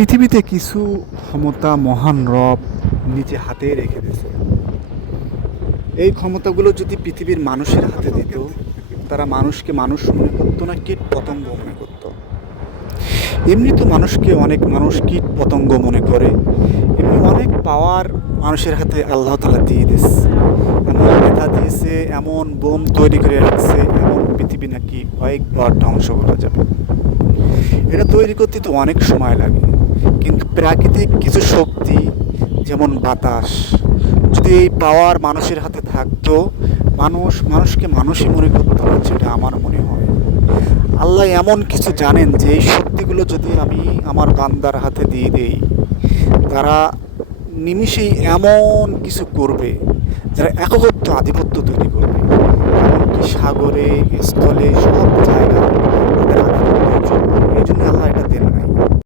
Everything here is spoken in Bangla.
পৃথিবীতে কিছু ক্ষমতা মহান রব নিজে হাতে রেখে দিয়েছে। এই ক্ষমতাগুলো যদি পৃথিবীর মানুষের হাতে দিত, তারা মানুষকে মানুষ মনে করতো না কীট পতঙ্গ মনে করতো। এমনি তো অনেক মানুষ কীট পতঙ্গ মনে করে। এমনি অনেক পাওয়ার মানুষের হাতে আল্লাহ তাআলা দিয়ে দিয়েছে। এমন মেধা দিয়েছে, এমন বোম তৈরি করে রাখছে, এমন পৃথিবী নাকি কয়েকবার ধ্বংস করা যাবে। এটা তৈরি করতে তো অনেক সময় লাগে, কিন্তু প্রাকৃতিক কিছু শক্তি যেমন বাতাস, যদি এই পাওয়ার মানুষের হাতে থাকতো, মানুষকে মানুষই মনে করতো না, যেটা আমার মনে হয়। আল্লাহ এমন কিছু জানেন যে এই শক্তিগুলো যদি আমি আমার বান্দার হাতে দিয়ে দেই, তারা নিমিষেই এমন কিছু করবে, যারা এককত্ব আধিপত্য তৈরি করবে। এমনকি সাগরে, স্থলে, সব জায়গায় তাদের আধিপত্য চলবে। এই জন্য আল্লাহ এটা দেন নাই।